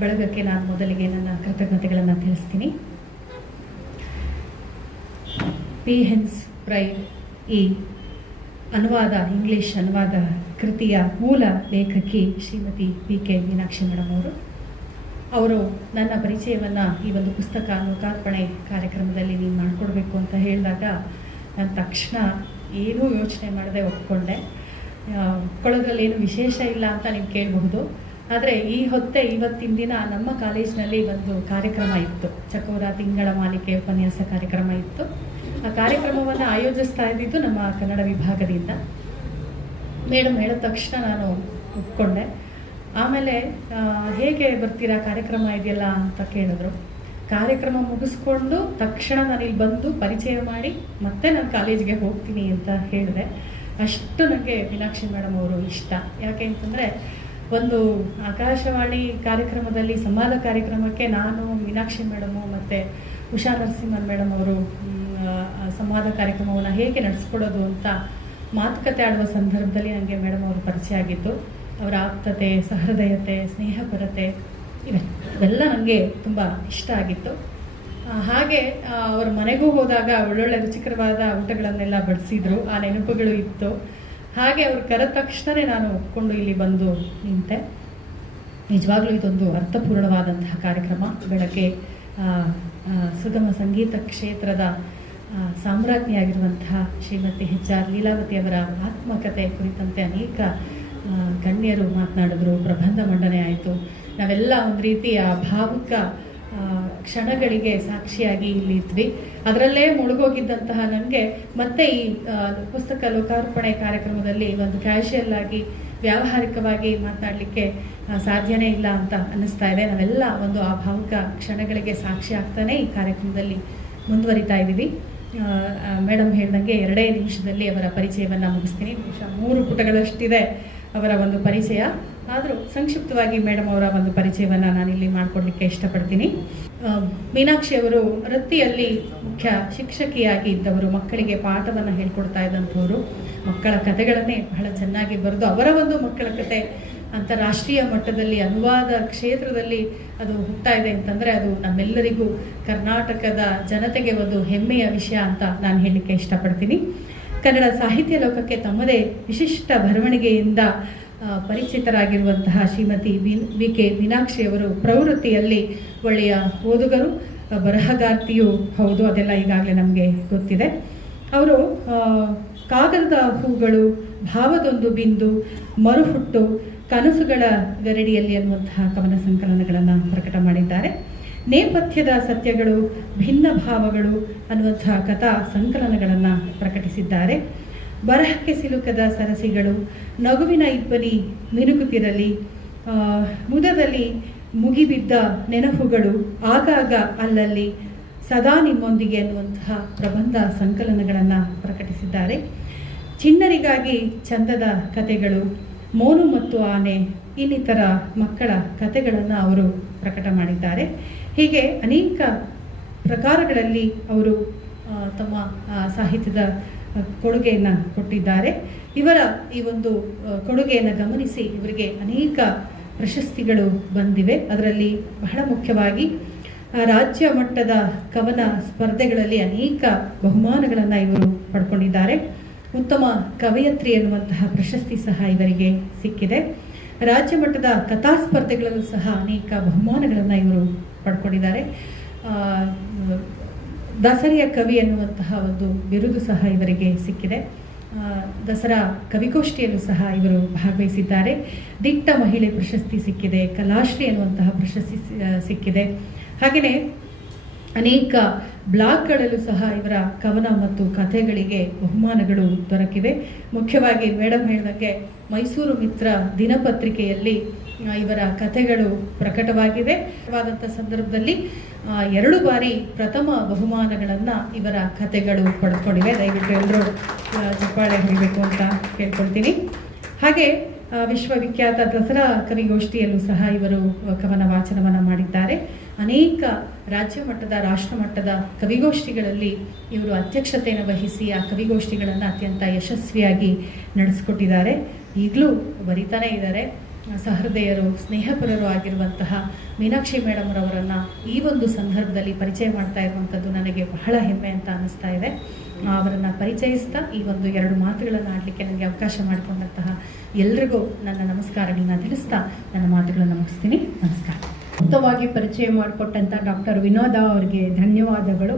ಬಳಗಕ್ಕೆ ನಾನು ಮೊದಲಿಗೆ ನನ್ನ ಕೃತಜ್ಞತೆಗಳನ್ನು ತಿಳಿಸ್ತೀನಿ. ಪಿ ಹೆನ್ಸ್ ಪ್ರೈಡ್ ಈ ಅನುವಾದ, ಇಂಗ್ಲಿಷ್ ಅನುವಾದ ಕೃತಿಯ ಮೂಲ ಲೇಖಕಿ ಶ್ರೀಮತಿ ವಿ.ಕೆ. ಮೀನಾಕ್ಷಿ ಮೇಡಮ್ ಅವರು ನನ್ನ ಪರಿಚಯವನ್ನು ಈ ಒಂದು ಪುಸ್ತಕ ಲೋಕಾರ್ಪಣೆ ಕಾರ್ಯಕ್ರಮದಲ್ಲಿ ನೀವು ಮಾಡಿಕೊಡ್ಬೇಕು ಅಂತ ಹೇಳಿದಾಗ ನಾನು ತಕ್ಷಣ ಏನೂ ಯೋಚನೆ ಮಾಡದೆ ಒಪ್ಕೊಂಡೆ. ಒಪ್ಕೊಳ್ಳೋದ್ರಲ್ಲಿ ಏನು ವಿಶೇಷ ಇಲ್ಲ ಅಂತ ನೀವು ಕೇಳಬಹುದು. ಆದರೆ ಈ ಹೊತ್ತೆ ಇವತ್ತಿನ ದಿನ ನಮ್ಮ ಕಾಲೇಜಿನಲ್ಲಿ ಒಂದು ಕಾರ್ಯಕ್ರಮ ಇತ್ತು, ಚಕೋರ ತಿಂಗಳ ಮಾಲಿಕೆ ಉಪನ್ಯಾಸ ಕಾರ್ಯಕ್ರಮ ಇತ್ತು. ಆ ಕಾರ್ಯಕ್ರಮವನ್ನು ಆಯೋಜಿಸ್ತಾ ಇದ್ದಿದ್ದು ನಮ್ಮ ಕನ್ನಡ ವಿಭಾಗದಿಂದ. ಮೇಡಮ್ ಹೇಳಿದ ತಕ್ಷಣ ನಾನು ಒಪ್ಕೊಂಡೆ. ಆಮೇಲೆ ಹೇಗೆ ಬರ್ತೀರಾ, ಕಾರ್ಯಕ್ರಮ ಇದೆಯಲ್ಲ ಅಂತ ಕೇಳಿದ್ರು. ಕಾರ್ಯಕ್ರಮ ಮುಗಿಸ್ಕೊಂಡು ತಕ್ಷಣ ನಾನು ಇಲ್ಲಿ ಬಂದು ಪರಿಚಯ ಮಾಡಿ ಮತ್ತೆ ನಾನು ಕಾಲೇಜಿಗೆ ಹೋಗ್ತೀನಿ ಅಂತ ಹೇಳಿದೆ. ಅಷ್ಟು ನನಗೆ ಮೀನಾಕ್ಷಿ ಮೇಡಮ್ ಅವರು ಇಷ್ಟ. ಯಾಕೆ ಅಂತಂದರೆ ಒಂದು ಆಕಾಶವಾಣಿ ಕಾರ್ಯಕ್ರಮದಲ್ಲಿ ಸಂವಾದ ಕಾರ್ಯಕ್ರಮಕ್ಕೆ ನಾನು, ಮೀನಾಕ್ಷಿ ಮೇಡಮು ಮತ್ತು ಉಷಾ ನರಸಿಂಹನ್ ಮೇಡಮ್ ಅವರು ಸಂವಾದ ಕಾರ್ಯಕ್ರಮವನ್ನು ಹೇಗೆ ನಡೆಸ್ಕೊಡೋದು ಅಂತ ಮಾತುಕತೆ ಆಡುವ ಸಂದರ್ಭದಲ್ಲಿ ನನಗೆ ಮೇಡಮ್ ಅವರು ಪರಿಚಯ ಆಗಿದ್ದು. ಅವರ ಆಪ್ತತೆ, ಸಹೃದಯತೆ, ಸ್ನೇಹಪರತೆ ಇವೆಲ್ಲ ನನಗೆ ತುಂಬ ಇಷ್ಟ ಆಗಿತ್ತು. ಹಾಗೆ ಅವ್ರ ಮನೆಗೂ ಹೋದಾಗ ಒಳ್ಳೊಳ್ಳೆ ರುಚಿಕರವಾದ ಊಟಗಳನ್ನೆಲ್ಲ ಬಡಿಸಿದ್ರು, ಆ ನೆನಪುಗಳು ಇತ್ತು. ಹಾಗೆ ಅವ್ರು ಕರೆದ ತಕ್ಷಣ ನಾನು ಒಪ್ಕೊಂಡು ಇಲ್ಲಿ ಬಂದು ನಿಂತೆ. ನಿಜವಾಗ್ಲೂ ಇದೊಂದು ಅರ್ಥಪೂರ್ಣವಾದಂತಹ ಕಾರ್ಯಕ್ರಮ. ಬೆಳಗ್ಗೆ ಸುಗಮ ಸಂಗೀತ ಕ್ಷೇತ್ರದ ಸಾಮ್ರಾಜ್ಞಿಯಾಗಿರುವಂತಹ ಶ್ರೀಮತಿ HR ಲೀಲಾವತಿಯವರ ಆತ್ಮಕತೆ ಕುರಿತಂತೆ ಅನೇಕ ಗಣ್ಯರು ಮಾತನಾಡಿದ್ರು, ಪ್ರಬಂಧ ಮಂಡನೆ ಆಯಿತು. ನಾವೆಲ್ಲ ಒಂದು ರೀತಿಯ ಭಾವುಕ ಕ್ಷಣಗಳಿಗೆ ಸಾಕ್ಷಿಯಾಗಿ ಇಲ್ಲಿ ಇದ್ವಿ. ಅದರಲ್ಲೇ ಮುಳುಗೋಗಿದ್ದಂತಹ ನನಗೆ ಮತ್ತೆ ಈ ಪುಸ್ತಕ ಲೋಕಾರ್ಪಣೆ ಕಾರ್ಯಕ್ರಮದಲ್ಲಿ ಒಂದು ಕ್ಯಾಶುಯಲ್ ಆಗಿ ವ್ಯಾವಹಾರಿಕವಾಗಿ ಮಾತನಾಡಲಿಕ್ಕೆ ಸಾಧ್ಯನೇ ಇಲ್ಲ ಅಂತ ಅನ್ನಿಸ್ತಾ ಇದೆ. ನಾವೆಲ್ಲ ಒಂದು ಆ ಭಾವುಕ ಕ್ಷಣಗಳಿಗೆ ಸಾಕ್ಷಿ ಆಗ್ತಾನೆ ಈ ಕಾರ್ಯಕ್ರಮದಲ್ಲಿ ಮುಂದುವರಿತಾ ಇದ್ದೀವಿ. ಮೇಡಮ್ ಹೇಳ್ದಂಗೆ 2 ನಿಮಿಷದಲ್ಲಿ ಅವರ ಪರಿಚಯವನ್ನು ಮುಗಿಸ್ತೀನಿ. 3 ಪುಟಗಳಷ್ಟಿದೆ ಅವರ ಒಂದು ಪರಿಚಯ. ಆದರೂ ಸಂಕ್ಷಿಪ್ತವಾಗಿ ಮೇಡಮ್ ಅವರ ಒಂದು ಪರಿಚಯವನ್ನು ನಾನಿಲ್ಲಿ ಮಾಡಿಕೊಡ್ಲಿಕ್ಕೆ ಇಷ್ಟಪಡ್ತೀನಿ. ಮೀನಾಕ್ಷಿ ಅವರು ವೃತ್ತಿಯಲ್ಲಿ ಮುಖ್ಯ ಶಿಕ್ಷಕಿಯಾಗಿ ಇದ್ದವರು. ಮಕ್ಕಳಿಗೆ ಪಾಠವನ್ನು ಹೇಳ್ಕೊಡ್ತಾ ಇದ್ದಂಥವರು. ಮಕ್ಕಳ ಕಥೆಗಳನ್ನೇ ಬಹಳ ಚೆನ್ನಾಗಿ ಬರೆದು ಅವರ ಒಂದು ಮಕ್ಕಳ ಕತೆ ಅಂತಾರಾಷ್ಟ್ರೀಯ ಮಟ್ಟದಲ್ಲಿ ಅನುವಾದ ಕ್ಷೇತ್ರದಲ್ಲಿ ಅದು ಹುಟ್ಟಾ ಇದೆ ಅಂತಂದರೆ ಅದು ನಮ್ಮೆಲ್ಲರಿಗೂ, ಕರ್ನಾಟಕದ ಜನತೆಗೆ ಒಂದು ಹೆಮ್ಮೆಯ ವಿಷಯ ಅಂತ ನಾನು ಹೇಳಲಿಕ್ಕೆ ಇಷ್ಟಪಡ್ತೀನಿ. ಕನ್ನಡ ಸಾಹಿತ್ಯ ಲೋಕಕ್ಕೆ ತಮ್ಮದೇ ವಿಶಿಷ್ಟ ಬರವಣಿಗೆಯಿಂದ ಪರಿಚಿತರಾಗಿರುವಂತಹ ಶ್ರೀಮತಿ ವಿ.ಕೆ. ಮೀನಾಕ್ಷಿ ಅವರು ಪ್ರವೃತ್ತಿಯಲ್ಲಿ ಒಳ್ಳೆಯ ಓದುಗರು, ಬರಹಗಾರ್ತಿಯೂ ಹೌದು. ಅದೆಲ್ಲ ಈಗಾಗಲೇ ನಮಗೆ ಗೊತ್ತಿದೆ. ಅವರು ಕಾಗದದ ಹೂಗಳು, ಭಾವದೊಂದು ಬಿಂದು, ಮರುಹುಟ್ಟು, ಕನಸುಗಳ ಗರಡಿಯಲ್ಲಿ ಅನ್ನುವಂತಹ ಕವನ ಸಂಕಲನಗಳನ್ನು ಪ್ರಕಟ ಮಾಡಿದ್ದಾರೆ. ನೇಪಥ್ಯದ ಸತ್ಯಗಳು, ಭಿನ್ನ ಭಾವಗಳು ಅನ್ನುವಂತಹ ಕಥಾ ಸಂಕಲನಗಳನ್ನು ಪ್ರಕಟಿಸಿದ್ದಾರೆ. ಬರಹಕ್ಕೆ ಸಿಲುಕದ ಸರಸಿಗಳು, ನಗುವಿನ ಇಬ್ಬನಿ ಮಿನುಗುತ್ತಿರಲಿ, ಮುದದಲ್ಲಿ ಮುಗಿಬಿದ್ದ ನೆನಪುಗಳು, ಆಗಾಗ ಅಲ್ಲಲ್ಲಿ, ಸದಾ ನಿಮ್ಮೊಂದಿಗೆ ಅನ್ನುವಂತಹ ಪ್ರಬಂಧ ಸಂಕಲನಗಳನ್ನು ಪ್ರಕಟಿಸಿದ್ದಾರೆ. ಚಿಣ್ಣರಿಗಾಗಿ ಚಂದದ ಕಥೆಗಳು, ಮೋನು ಮತ್ತು ಆನೆ ಇನ್ನಿತರ ಮಕ್ಕಳ ಕಥೆಗಳನ್ನು ಅವರು ಪ್ರಕಟ ಮಾಡಿದ್ದಾರೆ. ಹೀಗೆ ಅನೇಕ ಪ್ರಕಾರಗಳಲ್ಲಿ ಅವರು ತಮ್ಮ ಸಾಹಿತ್ಯದ ಕೊಡುಗೆಯನ್ನು ಕೊಟ್ಟಿದ್ದಾರೆ. ಇವರ ಈ ಒಂದು ಕೊಡುಗೆಯನ್ನು ಗಮನಿಸಿ ಇವರಿಗೆ ಅನೇಕ ಪ್ರಶಸ್ತಿಗಳು ಬಂದಿವೆ. ಅದರಲ್ಲಿ ಬಹಳ ಮುಖ್ಯವಾಗಿ ರಾಜ್ಯ ಮಟ್ಟದ ಕವನ ಸ್ಪರ್ಧೆಗಳಲ್ಲಿ ಅನೇಕ ಬಹುಮಾನಗಳನ್ನು ಇವರು ಪಡ್ಕೊಂಡಿದ್ದಾರೆ. ಉತ್ತಮ ಕವಯತ್ರಿ ಎನ್ನುವಂತಹ ಪ್ರಶಸ್ತಿ ಸಹ ಇವರಿಗೆ ಸಿಕ್ಕಿದೆ. ರಾಜ್ಯ ಮಟ್ಟದ ಕಥಾ ಸ್ಪರ್ಧೆಗಳಲ್ಲೂ ಸಹ ಅನೇಕ ಬಹುಮಾನಗಳನ್ನು ಇವರು ಪಡ್ಕೊಂಡಿದ್ದಾರೆ. ದಸರೆಯ ಕವಿ ಎನ್ನುವಂತಹ ಒಂದು ಬಿರುದು ಸಹ ಇವರಿಗೆ ಸಿಕ್ಕಿದೆ. ದಸರಾ ಕವಿಗೋಷ್ಠಿಯಲ್ಲೂ ಸಹ ಇವರು ಭಾಗವಹಿಸಿದ್ದಾರೆ. ದಿಟ್ಟ ಮಹಿಳೆ ಪ್ರಶಸ್ತಿ ಸಿಕ್ಕಿದೆ, ಕಲಾಶ್ರೀ ಎನ್ನುವಂತಹ ಪ್ರಶಸ್ತಿ ಸಿಕ್ಕಿದೆ. ಹಾಗೆಯೇ ಅನೇಕ ಬ್ಲಾಗ್ಗಳಲ್ಲೂ ಸಹ ಇವರ ಕವನ ಮತ್ತು ಕಥೆಗಳಿಗೆ ಬಹುಮಾನಗಳು ದೊರಕಿವೆ. ಮುಖ್ಯವಾಗಿ ಮೇಡಮ್ ಹೇಳಿದಂಗೆ ಮೈಸೂರು ಮಿತ್ರ ದಿನಪತ್ರಿಕೆಯಲ್ಲಿ ಇವರ ಕಥೆಗಳು ಪ್ರಕಟವಾಗಿವೆ. ಸಂದರ್ಭದಲ್ಲಿ 2 ಬಾರಿ ಪ್ರಥಮ ಬಹುಮಾನಗಳನ್ನು ಇವರ ಕಥೆಗಳು ಪಡೆದುಕೊಂಡಿವೆ. ದಯವಿಟ್ಟು ಎಲ್ಲರೂ ಚಪ್ಪಾಳೆ ಹೊಡಿಬೇಕು ಅಂತ ಕೇಳ್ಕೊಳ್ತೀನಿ. ಹಾಗೆ ವಿಶ್ವವಿಖ್ಯಾತ ದಸರಾ ಕವಿಗೋಷ್ಠಿಯಲ್ಲೂ ಸಹ ಇವರು ಕವನ ವಾಚನವನ್ನು ಮಾಡಿದ್ದಾರೆ. ಅನೇಕ ರಾಜ್ಯ ಮಟ್ಟದ ರಾಷ್ಟ್ರ ಮಟ್ಟದ ಕವಿಗೋಷ್ಠಿಗಳಲ್ಲಿ ಇವರು ಅಧ್ಯಕ್ಷತೆಯನ್ನು ವಹಿಸಿ ಆ ಕವಿಗೋಷ್ಠಿಗಳನ್ನು ಅತ್ಯಂತ ಯಶಸ್ವಿಯಾಗಿ ನಡೆಸಿಕೊಟ್ಟಿದ್ದಾರೆ. ಈಗಲೂ ಬರೀತಾನೇ ಇದ್ದಾರೆ. ಸಹೃದಯರು, ಸ್ನೇಹಪರರು ಆಗಿರುವಂತಹ ಮೀನಾಕ್ಷಿ ಮೇಡಮ್ರವರನ್ನು ಈ ಒಂದು ಸಂದರ್ಭದಲ್ಲಿ ಪರಿಚಯ ಮಾಡ್ತಾ ಇರುವಂಥದ್ದು ನನಗೆ ಬಹಳ ಹೆಮ್ಮೆ ಅಂತ ಅನ್ನಿಸ್ತಾ ಇದೆ. ಅವರನ್ನು ಪರಿಚಯಿಸ್ತಾ ಈ ಒಂದು 2 ಮಾತುಗಳನ್ನು ಆಡಲಿಕ್ಕೆ ನನಗೆ ಅವಕಾಶ ಮಾಡಿಕೊಂಡಂತಹ ಎಲ್ರಿಗೂ ನನ್ನ ನಮಸ್ಕಾರಗಳನ್ನ ತಿಳಿಸ್ತಾ ನನ್ನ ಮಾತುಗಳನ್ನು ಮುಗಿಸ್ತೀನಿ. ನಮಸ್ಕಾರ. ಮುಕ್ತವಾಗಿ ಪರಿಚಯ ಮಾಡಿಕೊಟ್ಟಂಥ ಡಾಕ್ಟರ್ ವಿನೋದ ಅವರಿಗೆ ಧನ್ಯವಾದಗಳು.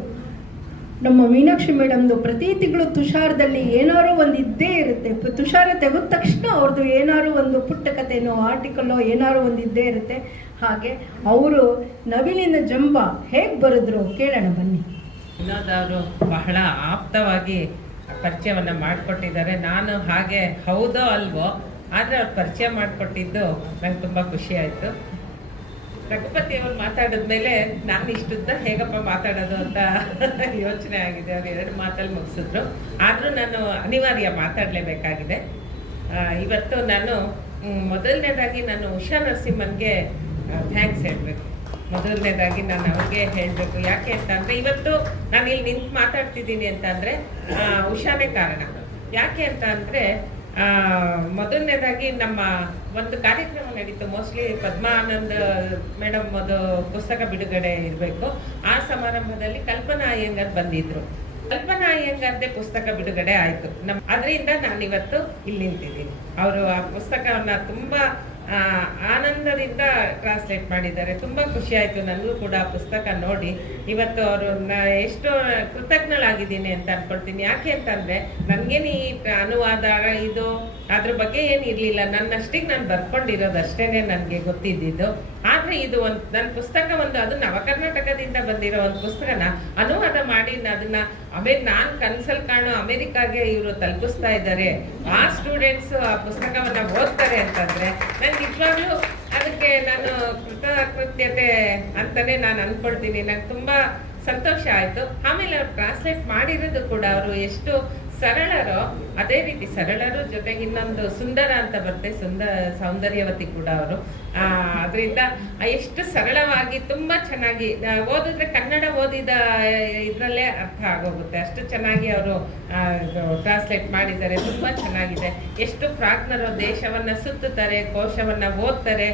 ನಮ್ಮ ಮೀನಾಕ್ಷಿ ಮೇಡಮ್ದು ಪ್ರತಿ ತಿಂಗಳು ತುಷಾರದಲ್ಲಿ ಏನಾದ್ರು ಒಂದು ಇದ್ದೇ ಇರುತ್ತೆ. ತುಷಾರ ತೆಗೆದ ತಕ್ಷಣ ಅವ್ರದ್ದು ಏನಾದ್ರು ಒಂದು ಪುಟ್ಟ ಕಥೆನೋ ಆರ್ಟಿಕಲ್ಲೋ ಏನಾದ್ರು ಒಂದು ಇದ್ದೇ ಇರುತ್ತೆ. ಹಾಗೆ ಅವರು ನವಿಲಿನ ಜಂಬ ಹೇಗೆ ಬರೆದ್ರು ಕೇಳೋಣ ಬನ್ನಿ. ವಿನೋದ್ ಅವರು ಬಹಳ ಆಪ್ತವಾಗಿ ಪರಿಚಯವನ್ನ ಮಾಡಿಕೊಟ್ಟಿದ್ದಾರೆ. ನಾನು ಹಾಗೆ ಹೌದೋ ಅಲ್ವೋ, ಆದರೆ ಅವ್ರು ಪರಿಚಯ ಮಾಡಿಕೊಟ್ಟಿದ್ದು ನಂಗೆ ತುಂಬ ಖುಷಿ ಆಯಿತು. ರಘುಪತಿ ಅವರು ಮಾತಾಡಿದ್ಮೇಲೆ ನಾನು ಇಷ್ಟುದ್ದ ಹೇಗಪ್ಪ ಮಾತಾಡೋದು ಅಂತ ಯೋಚನೆ ಆಗಿದೆ. ಅವ್ರು 2 ಮಾತಲ್ಲಿ ಮುಗಿಸಿದ್ರು. ಆದರೂ ನಾನು ಅನಿವಾರ್ಯ ಮಾತಾಡಲೇಬೇಕಾಗಿದೆ. ಇವತ್ತು ನಾನು ಮೊದಲನೇದಾಗಿ ನಾನು ಉಷಾ ನರಸಿಂಹನ್ಗೆ ಥ್ಯಾಂಕ್ಸ್ ಹೇಳಬೇಕು. ಮೊದಲನೇದಾಗಿ ನಾನು ಅವ್ರಿಗೆ ಹೇಳಬೇಕು. ಯಾಕೆ ಅಂತಂದರೆ ಇವತ್ತು ನಾನು ಇಲ್ಲಿ ನಿಂತು ಮಾತಾಡ್ತಿದ್ದೀನಿ ಅಂತಂದರೆ ಉಷಾನೇ ಕಾರಣ. ಯಾಕೆ ಅಂತ ಅಂದರೆ ಮೊದಲನೇದಾಗಿ ನಮ್ಮ ಒಂದು ಕಾರ್ಯಕ್ರಮ ನಡೀತು. ಮೋಸ್ಟ್ಲಿ ಪದ್ಮಾನಂದ್ ಮೇಡಮ್ ಅದು ಪುಸ್ತಕ ಬಿಡುಗಡೆ ಇರಬೇಕು. ಆ ಸಮಾರಂಭದಲ್ಲಿ ಕಲ್ಪನಾ ಅಯ್ಯಂಗಾರ್ ಬಂದಿದ್ರು. ಕಲ್ಪನಾ ಅಯ್ಯಂಗಾರ್ದೇ ಪುಸ್ತಕ ಬಿಡುಗಡೆ ಆಯಿತು. ಅದರಿಂದ ನಾನಿವತ್ತು ಇಲ್ಲಿ ನಿಂತಿದ್ದೀನಿ. ಅವರು ಆ ಪುಸ್ತಕವನ್ನು ತುಂಬ ಆನಂದದಿಂದ ಟ್ರಾನ್ಸ್ಲೇಟ್ ಮಾಡಿದ್ದಾರೆ. ತುಂಬ ಖುಷಿ ಆಯಿತು ನನಗೂ ಕೂಡ ಆ ಪುಸ್ತಕ ನೋಡಿ. ಇವತ್ತು ಅವರು ಎಷ್ಟು ಕೃತಜ್ಞಳಾಗಿದ್ದೀನಿ ಅಂತ ಅನ್ಕೊಳ್ತೀನಿ. ಯಾಕೆ ಅಂತಂದರೆ ನನಗೇನು ಈ ಅನುವಾದ ಇದು ಅದ್ರ ಬಗ್ಗೆ ಏನು ಇರಲಿಲ್ಲ. ನನ್ನಷ್ಟಿಗೆ ನಾನು ಬರ್ಕೊಂಡಿರೋದು ಅಷ್ಟೇ ನನಗೆ ಗೊತ್ತಿದ್ದಿದ್ದು. ಆದರೆ ಇದು ನನ್ನ ಪುಸ್ತಕ ಅದು ನವಕರ್ನಾಟಕದಿಂದ ಬಂದಿರೋ ಒಂದು ಪುಸ್ತಕನ ಅನುವಾದ ಮಾಡಿ ಅದನ್ನು ನಾನು ಕನಸಲ್ಲಿ ಕಾಣೋ ಅಮೆರಿಕಾಗೆ ಇವರು ತಲುಪಿಸ್ತಾ ಇದ್ದಾರೆ. ಆ ಸ್ಟೂಡೆಂಟ್ಸ್ ಆ ಪುಸ್ತಕವನ್ನು ಓದ್ತಾರೆ ಅಂತಂದರೆ ನನಗೆ ನಿಜವಾಗ್ಲೂ ಅದಕ್ಕೆ ನಾನು ಕೃತಜ್ಞತೆ ಅಂತಲೇ ನಾನು ಅಂದ್ಕೊಳ್ತೀನಿ. ನಂಗೆ ತುಂಬ ಸಂತೋಷ ಆಯಿತು. ಆಮೇಲೆ ಅವ್ರು ಟ್ರಾನ್ಸ್ಲೇಟ್ ಮಾಡಿರೋದು ಕೂಡ ಅವರು ಎಷ್ಟು ಸರಳರೋ ಅದೇ ರೀತಿ ಸರಳರು, ಜೊತೆಗೆ ಇನ್ನೊಂದು ಸುಂದರ ಅಂತ ಬರುತ್ತೆ, ಸೌಂದರ್ಯವತಿ ಕೂಡ ಅವರು. ಅದರಿಂದ ಎಷ್ಟು ಸರಳವಾಗಿ ತುಂಬ ಚೆನ್ನಾಗಿ ಓದಿದ್ರೆ ಕನ್ನಡ ಓದಿದ ಇದರಲ್ಲೇ ಅರ್ಥ ಆಗೋಗುತ್ತೆ. ಅಷ್ಟು ಚೆನ್ನಾಗಿ ಅವರು ಟ್ರಾನ್ಸ್ಲೇಟ್ ಮಾಡಿದ್ದಾರೆ. ತುಂಬ ಚೆನ್ನಾಗಿದೆ. ಎಷ್ಟು ಪ್ರಾಜ್ಞರು ದೇಶವನ್ನು ಸುತ್ತುತ್ತಾರೆ, ಕೋಶವನ್ನು ಓದ್ತಾರೆ.